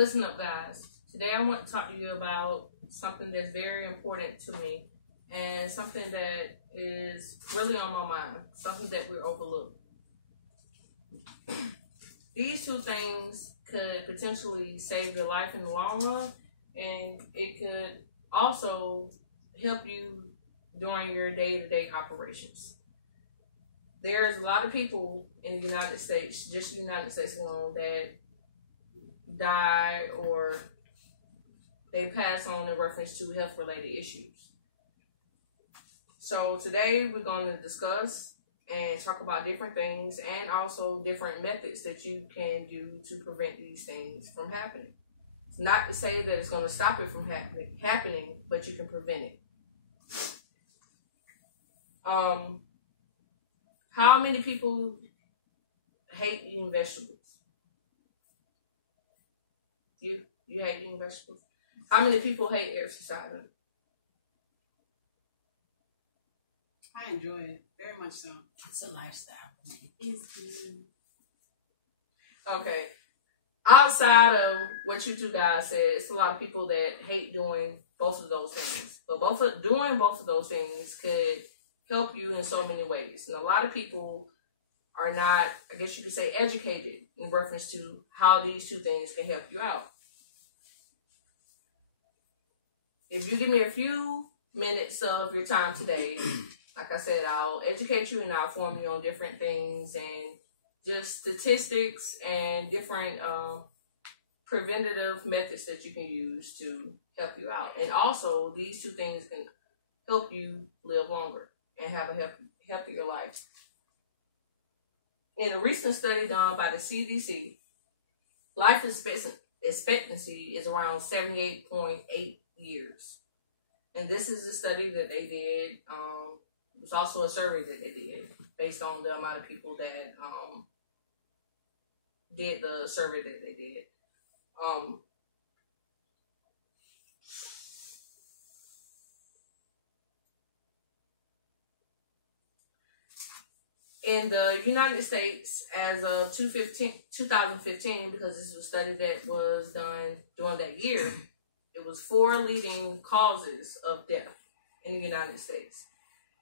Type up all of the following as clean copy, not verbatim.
Listen up, guys. Today I want to talk to you about something that's very important to me and something that is really on my mind, something that we overlook. These two things could potentially save your life in the long run, and it could also help you during your day-to-day operations. There's a lot of people in the United States, just the United States alone, that die or they pass on in reference to health-related issues. So today we're going to discuss and talk about different things and also different methods that you can do to prevent these things from happening. It's not to say that it's going to stop it from happening, but you can prevent it. How many people hate eating vegetables? You hate eating vegetables? How many people hate exercising? I enjoy it very much so. It's a lifestyle for me. Okay. Outside of what you two guys said, it's a lot of people that hate doing both of those things. But doing both of those things could help you in so many ways. And a lot of people are not, I guess you could say, educated in reference to how these two things can help you out. If you give me a few minutes of your time today, like I said, I'll educate you and I'll inform you on different things and just statistics and different preventative methods that you can use to help you out. And also, these two things can help you live longer and have a healthier life. In a recent study done by the CDC, life expectancy is around 78.8 years. And this is a study that they did. It was also a survey that they did based on the amount of people that did the survey that they did. In the United States, as of 2015, because this was a study that was done during that year, it was 4 leading causes of death in the United States.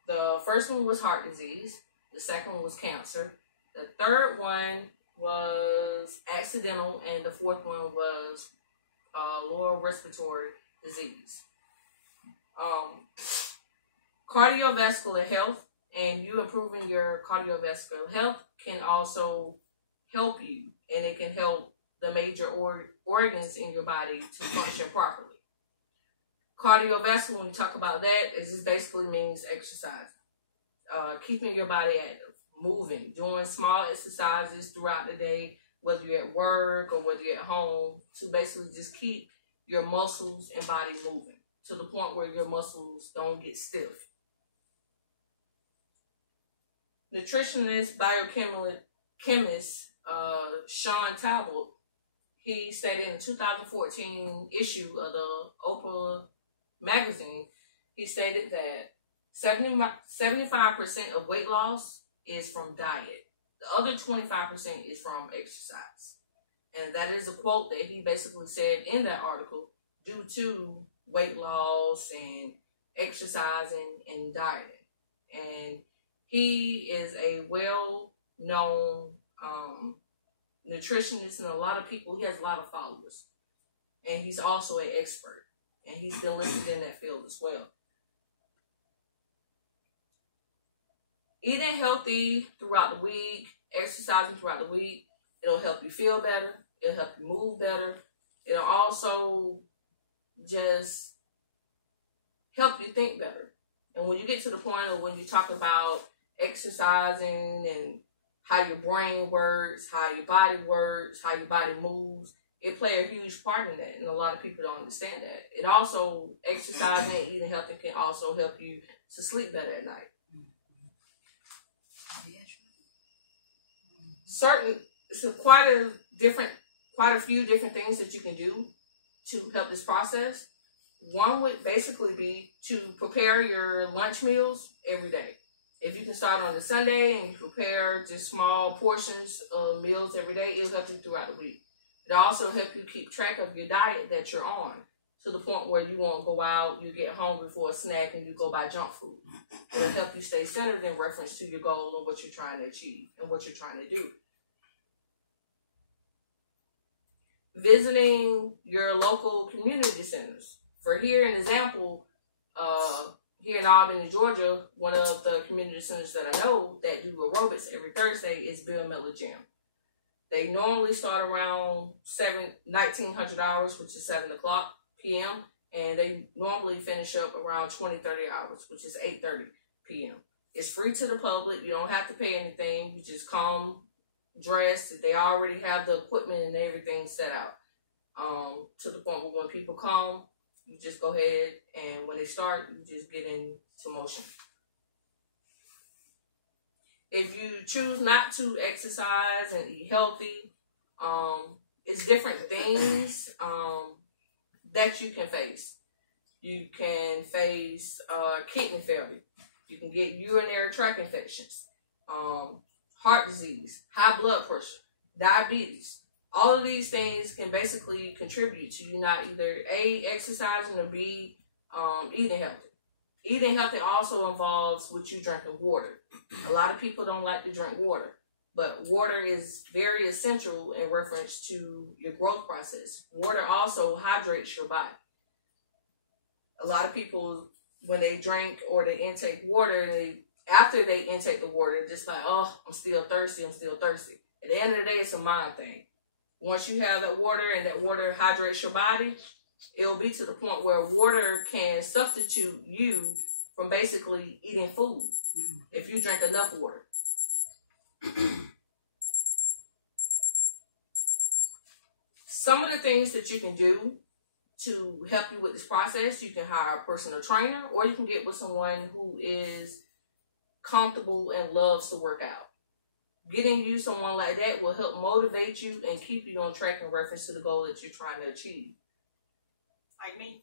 The first one was heart disease. The second one was cancer. The third one was accidental, and the fourth one was lower respiratory disease. Cardiovascular health and you improving your cardiovascular health can also help you, and it can help the major organs in your body to function properly. Cardiovascular, when we talk about that, it just basically means exercise. Keeping your body active, moving, doing small exercises throughout the day, whether you're at work or whether you're at home, to basically just keep your muscles and body moving to the point where your muscles don't get stiff. Nutritionist, biochemist Sean Talbot, he stated in the 2014 issue of the Oprah magazine, he stated that 75% of weight loss is from diet. The other 25% is from exercise. And that is a quote that he basically said in that article due to weight loss and exercising and dieting. And he is a well-known nutritionist, and a lot of people, he has a lot of followers. And he's also an expert. And he's been listed in that field as well. Eating healthy throughout the week, exercising throughout the week, it'll help you feel better. It'll help you move better. It'll also just help you think better. And when you get to the point of when you talk about exercising and how your brain works, how your body works, how your body moves, it plays a huge part in that, and a lot of people don't understand that. It also, exercising and eating healthy can also help you to sleep better at night. Quite a few different things that you can do to help this process. One would basically be to prepare your lunch meals every day. If you can start on a Sunday and you prepare just small portions of meals every day, it'll help you throughout the week. It also helps you keep track of your diet that you're on, to the point where you won't go out, you get hungry for a snack, and you go buy junk food. It'll help you stay centered in reference to your goal and what you're trying to achieve and what you're trying to do. Visiting your local community centers. For here, an example, here in Albany, Georgia, one of the community centers that I know that do aerobics every Thursday is Bill Miller Gym. They normally start around 1900 hours, which is 7 o'clock p.m., and they normally finish up around 20-30 hours, which is 8:30 p.m. It's free to the public. You don't have to pay anything. You just come dressed. They already have the equipment and everything set out. To the point where when people come, you just go ahead, and when they start, you just get into motion. If you choose not to exercise and eat healthy, it's different things that you can face. You can face kidney failure. You can get urinary tract infections, heart disease, high blood pressure, diabetes. All of these things can basically contribute to you not either A, exercising, or B, eating healthy. Eating healthy also involves with you drinking water. A lot of people don't like to drink water, but water is very essential in reference to your growth process. Water also hydrates your body. A lot of people, when they drink or they intake water, after they intake the water, just like, oh, I'm still thirsty. At the end of the day, it's a mind thing. Once you have that water and that water hydrates your body, it'll be to the point where water can substitute you from basically eating food if you drink enough water. Some of the things that you can do to help you with this process, you can hire a personal trainer, or you can get with someone who is comfortable and loves to work out. Getting you someone like that will help motivate you and keep you on track in reference to the goal that you're trying to achieve. Like me.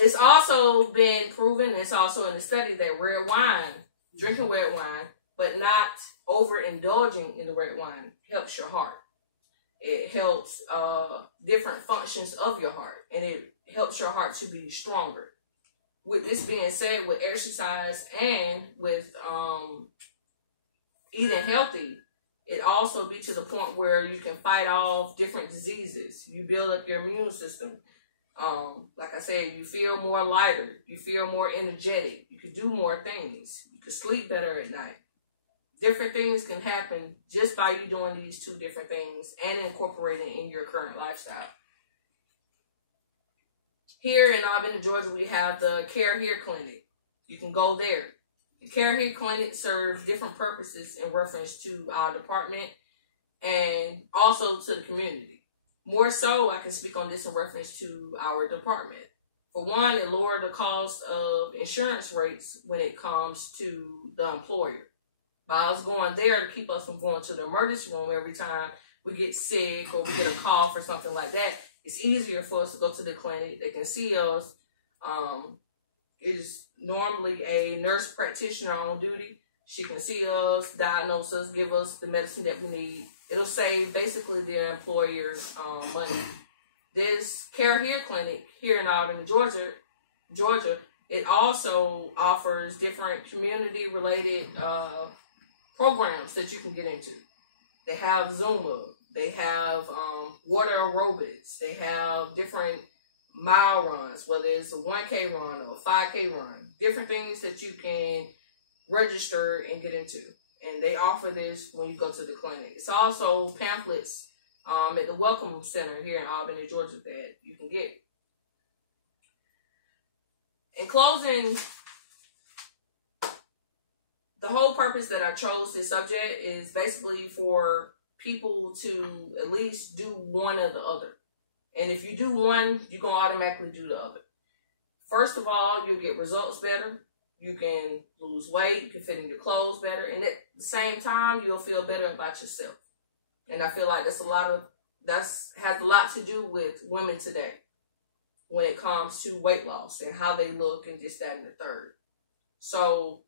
It's also been proven, it's also in the study, that red wine, drinking red wine, but not overindulging in the red wine, helps your heart. It helps different functions of your heart, and it helps your heart to be stronger. With this being said, with exercise and with eating healthy, it also be to the point where you can fight off different diseases. You build up your immune system. Like I said, you feel more lighter. You feel more energetic. You can do more things. You can sleep better at night. Different things can happen just by you doing these two different things and incorporating in your current lifestyle. Here in Albany, Georgia, we have the Care Here Clinic. You can go there. The Care Here Clinic serves different purposes in reference to our department and also to the community. More so, I can speak on this in reference to our department. For one, it lowered the cost of insurance rates when it comes to the employer. By us going there to keep us from going to the emergency room every time we get sick or we get a cough or something like that, it's easier for us to go to the clinic. They can see us. It's normally a nurse practitioner on duty. She can see us, diagnose us, give us the medicine that we need. It'll save basically the employer money. This Care Here Clinic here in Albany, Georgia, it also offers different community-related programs that you can get into. They have Zumba. They have water aerobics. They have different mile runs, whether it's a 1K run or a 5K run. Different things that you can register and get into. And they offer this when you go to the clinic. It's also pamphlets at the Welcome Center here in Albany, Georgia, that you can get. In closing, the whole purpose that I chose this subject is basically for people to at least do one or the other. And if you do one, you're going to automatically do the other. First of all, you'll get results better. You can lose weight. You can fit in your clothes better. And at the same time, you'll feel better about yourself. And I feel like has a lot to do with women today when it comes to weight loss and how they look and this, that, and the third. So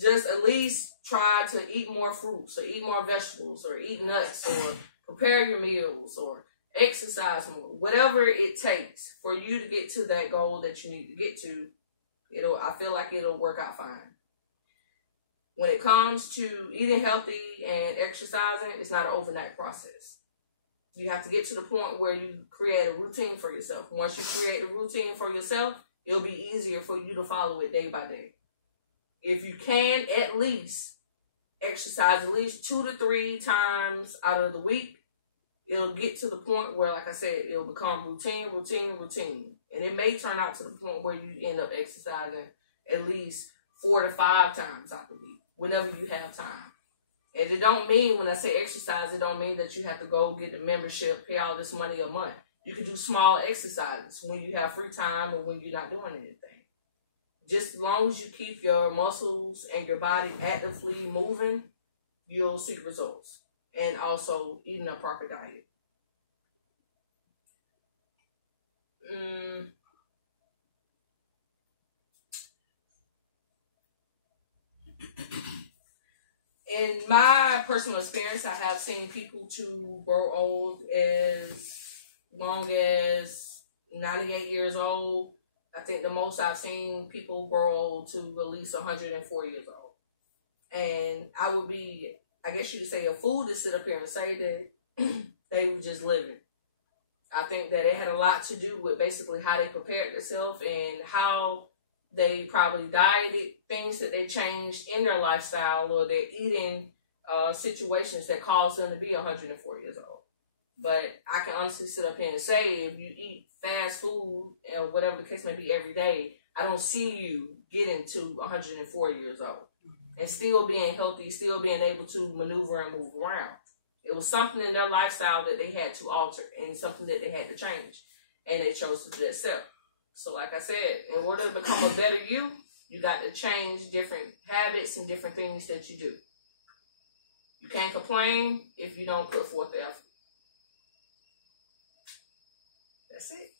just at least try to eat more fruits or eat more vegetables or eat nuts or prepare your meals or exercise more. Whatever it takes for you to get to that goal that you need to get to, I feel like it'll work out fine. When it comes to eating healthy and exercising, it's not an overnight process. You have to get to the point where you create a routine for yourself. Once you create a routine for yourself, it'll be easier for you to follow it day by day. If you can, at least exercise at least 2 to 3 times out of the week, it'll get to the point where, like I said, it'll become routine. And it may turn out to the point where you end up exercising at least 4 to 5 times out the week, whenever you have time. And it don't mean, when I say exercise, it don't mean that you have to go get the membership, pay all this money a month. You can do small exercises when you have free time or when you're not doing anything. Just as long as you keep your muscles and your body actively moving, you'll see results. And also eating a proper diet. In my personal experience, I have seen people to grow old as long as 98 years old. I think the most I've seen people grow old to at least 104 years old. And I would be, I guess you could say, a fool to sit up here and say that they were just living. I think that it had a lot to do with basically how they prepared themselves and how they probably dieted, things that they changed in their lifestyle or their eating situations that caused them to be 104 years old. But I can honestly sit up here and say, if you eat fast food or whatever the case may be every day, I don't see you getting to 104 years old and still being healthy, still being able to maneuver and move around. It was something in their lifestyle that they had to alter and something that they had to change. And they chose to do that step. So like I said, in order to become a better you, you got to change different habits and different things that you do. You can't complain if you don't put forth the effort. That's it.